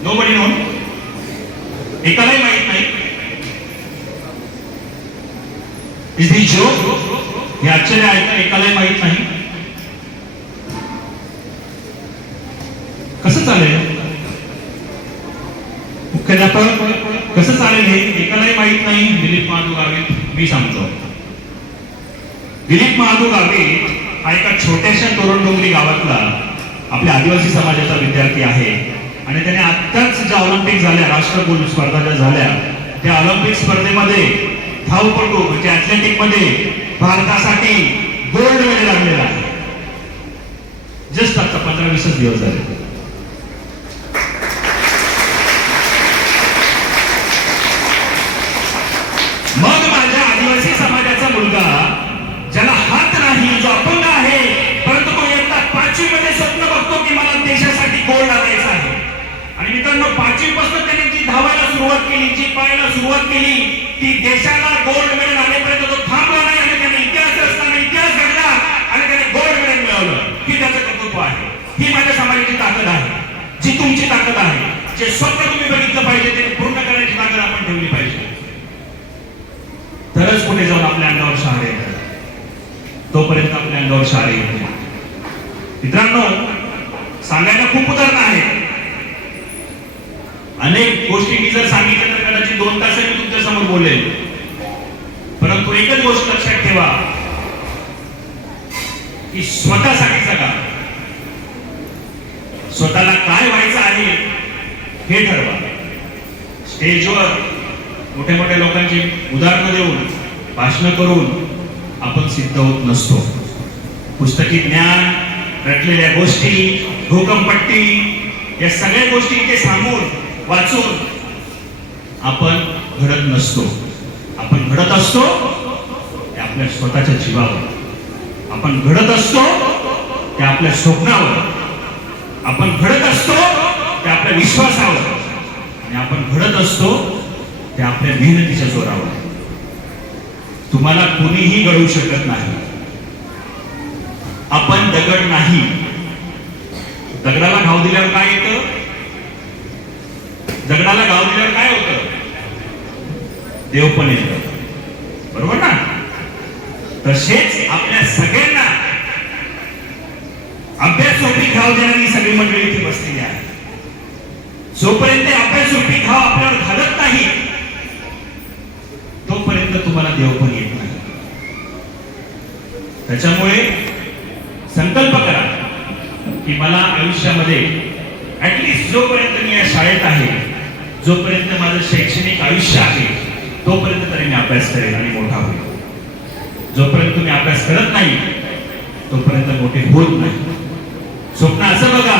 Nobody know? एकालाही माहित नाही. Is this joke? हे आश्चर्य आहे का? एकालाही माहित नाही. कसं चालेल? मुख्याध्यापक कसं चालेल हे? एकालाही माहित नाही. दिलीप महादू गावित मी सांगतो. दिलीप महादू गावित हा एका छोट्याशा तोरणडोंगरी गावातला आपल्या आदिवासी समाजाचा विद्यार्थी आहे आणि त्याने आत्ताच ज्या ऑलिम्पिक झाल्या, राष्ट्रकुल स्पर्धा ज्या झाल्या, त्या ऑलिम्पिक स्पर्धेमध्ये धावपटू म्हणजे ऍथलेटिक मध्ये भारतासाठी गोल्ड मेडल आणलेला आहे. जस्ट आता 15-20 दिवस झाले. मग माझ्या आदिवासी समाजाचा मुलगा ज्याला हात नाही, जो अपंग आहे, परंतु तो इयत्ता 5वी मध्ये स्वप्न बघतो की मला देशासाठी गोल्ड आणायचा आहे. आणि मित्रांनो, 5वी पासून त्याने जी धावायला सुरुवात केली, जी पळायला सुरुवात केली, ती देशाला गोल्ड मेडल आणेपर्यंत तो थांबला नाही आणि त्याने इतिहास रचला, इतिहास घडला आणि त्याने गोल्ड मेडल मिळवलं. ही त्याचं कर्तृत्व आहे. ही माझ्या समाजाची ताकद आहे, जी तुमची ताकद आहे. जे स्वप्न तुम्ही बघितलं पाहिजे ते पूर्ण करण्याची ताकद आपण ठेवली पाहिजे. तरच पुढे जाऊन आपल्या अंगावर शहारे येतात. तोपर्यंत आपल्या अंगावर शहारे येत नाही. मित्रांनो, सांगायला खूप उदाहरणं आहेत. अनेक गोष्टी मी जर सांगितल्या तर कदाचित 2 तास मी तुमच्या समोर बोलेल. परंतु एकच गोष्ट लक्षात ठेवा की स्वतःसाठी जगा. स्वतःला काय व्हायचं आहे हे ठरवा. स्टेजवर मोठ्या मोठ्या लोकांची उदाहरणं देऊन, भाषण करून आपण सिद्ध होत नसतो. पुस्तकी ज्ञान, रटलेल्या गोष्टी, भूकंपट्टी या सगळ्या गोष्टी इथे सांगून वाचून आपण घडत नसतो. आपण घडत असतो ते आपल्या स्वतःच्या जीवावर. आपण घडत असतो ते आपल्या स्वप्नावर. आपण घडत असतो ते आपल्या विश्वासावर. आणि आपण घडत असतो ते आपल्या मेहनतीच्या जोरावर. तुम्हाला कोणीही घडवू शकत नाही. आपण दगड नाही. दगडाला घाव दिल्यावर काय येतं? दगडाला घाव दिल्यावर काय होतं? देव पण येतं. बरोबर ना? तसेच आपल्या सगळ्यांना अभ्यासरूपी घाव देणारी सगळी मंडळी इथे बसलेली आहे. जोपर्यंत अभ्यासरूपी घाव आपल्यावर घालत नाही तोपर्यंत तुम्हाला देव पण येत नाही. त्याच्यामुळे संकल्प करा की मला आयुष्यामध्ये ऍटलिस्ट जोपर्यंत मी या शाळेत आहे, जोपर्यंत माझं शैक्षणिक आयुष्य आहे, तोपर्यंत तरी मी अभ्यास करेन आणि मोठा होईल. जोपर्यंत तुम्ही अभ्यास करत नाही तोपर्यंत मोठे होत नाही. स्वप्न असं बघा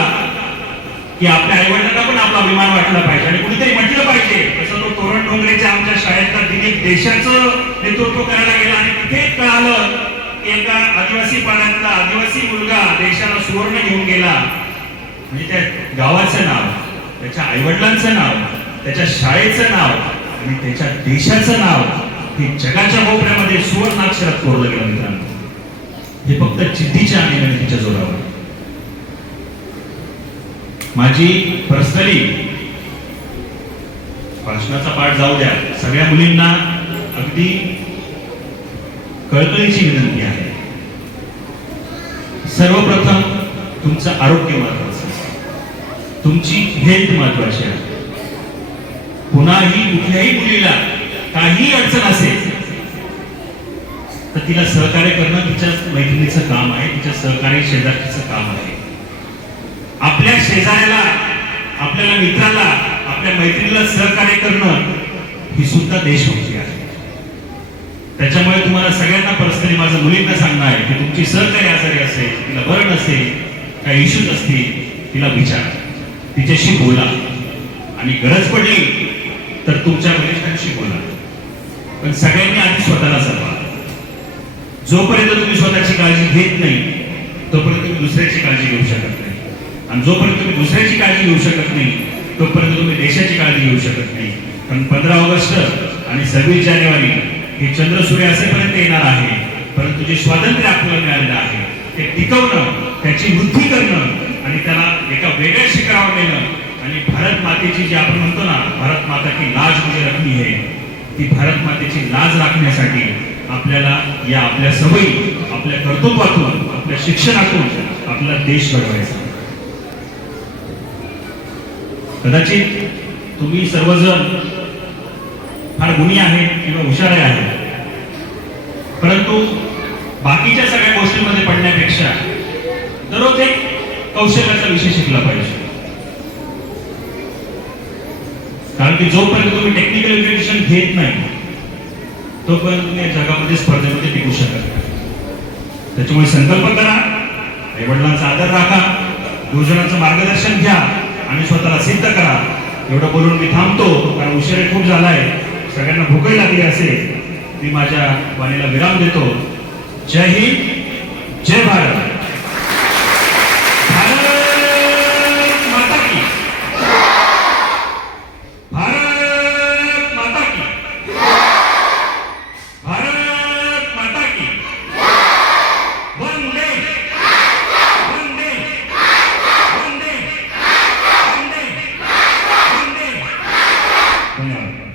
की आपल्या आईवडिलांना पण आपला अभिमान वाटला पाहिजे आणि कुणीतरी म्हटलं पाहिजे. तसं तो तोरण डोंगरेच्या आमच्या शाळेतला दिलीप देशाचं नेतृत्व करायला गेला आणि तिथे कळालं की एका आदिवासी पाड्यातला आदिवासी मुलगा देशाला सुवर्ण घेऊन गेला. म्हणजे त्या गावाचं नाव, त्याच्या आईवडिलांचं नाव, त्याच्या शाळेचं नाव आणि त्याच्या देशाचं नाव हे जगाच्या कोपऱ्यामध्ये सुवर्णाक्षरात कोरलं गेलं. मित्रांनो, हे फक्त जिद्दीच्या आणि मेहनतीच्या जोरावर. माझी पर्सनली भाषणाचा पाठ जाऊ द्या, सगळ्या मुलींना अगदी कळकळीची विनंती आहे. सर्वप्रथम तुमचं आरोग्य महत्वाचं आहे. तुमची हेल्थ महत्वाची आहे. पुन्हाही कुठल्याही मुलीला काही अडचण असेल तर तिला सहकार्य करणं तिच्या मैत्रिणीचं काम आहे, तिच्या सहकारी शेजारचं काम आहे. आपल्या शेजाऱ्याला, आपल्याला मित्राला, आपल्या मैत्रिणीला सहकार्य करणं ही सुद्धा देशभक्ती आहे. त्याच्यामुळे तुम्हाला सगळ्यांना पर्सनली माझं मुलींना सांगणं आहे की तुमची सहकारी आजारी असेल, तिला बरं नसेल, काही इश्यूज असतील, तिला विचारा, तिच्याशी बोला आणि गरज पडली तर तुमच्या वरिष्ठांशी बोला. पण सगळ्यांनी आधी स्वतःला जपा. जोपर्यंत तुम्ही स्वतःची काळजी घेत नाही तोपर्यंत तुम्ही दुसऱ्याची काळजी घेऊ शकत नाही, आणि जोपर्यंत तुम्ही दुसऱ्याची काळजी घेऊ शकत नाही तोपर्यंत तुम्ही देशाची काळजी घेऊ शकत नाही. कारण 15 ऑगस्ट आणि 26 जानेवारी हे चंद्र सूर्य असेपर्यंत येणार आहे, परंतु जे स्वातंत्र्य आपल्याला मिळालेलं आहे ते टिकवणं, त्याची वृद्धी करणं आणि त्याला एका वेगळ्या शिखरावर नेणं आणि भारत मातेची जी आपण म्हणतो ना, भारत माता की लाज मुझे रखनी है, ती भारत मातेची लाज राखण्यासाठी आपल्याला या आपल्या सवयी, आपल्या कर्तृत्वातून, आपल्या शिक्षणातून आपला देश घडवायचा. कदाचित तुम्ही सर्वजण फार गुणी आहेत किंवा हुशार आहेत, परंतु बाकीच्या सगळ्या गोष्टींमध्ये पडण्यापेक्षा दररोज एक कौशल्याचा विषय शिकला पाहिजे. कारण की जोपर्यंत तुम्ही टेक्निकल एज्युकेशन घेत नाही तोपर्यंत तुम्ही या जगामध्ये स्पर्धेमध्ये टिकू शकत नाही. त्याच्यामुळे संकल्प करा, आईवडिलांचा आदर राखा, गुरुजनांचं मार्गदर्शन घ्या आणि स्वतःला सिद्ध करा. एवढं बोलून मी थांबतो, कारण उशीर खूप झालाय, सगळ्यांना भूकही लागली असेल. मी माझ्या वाणीला विराम देतो. जय हिंद, जय भारत.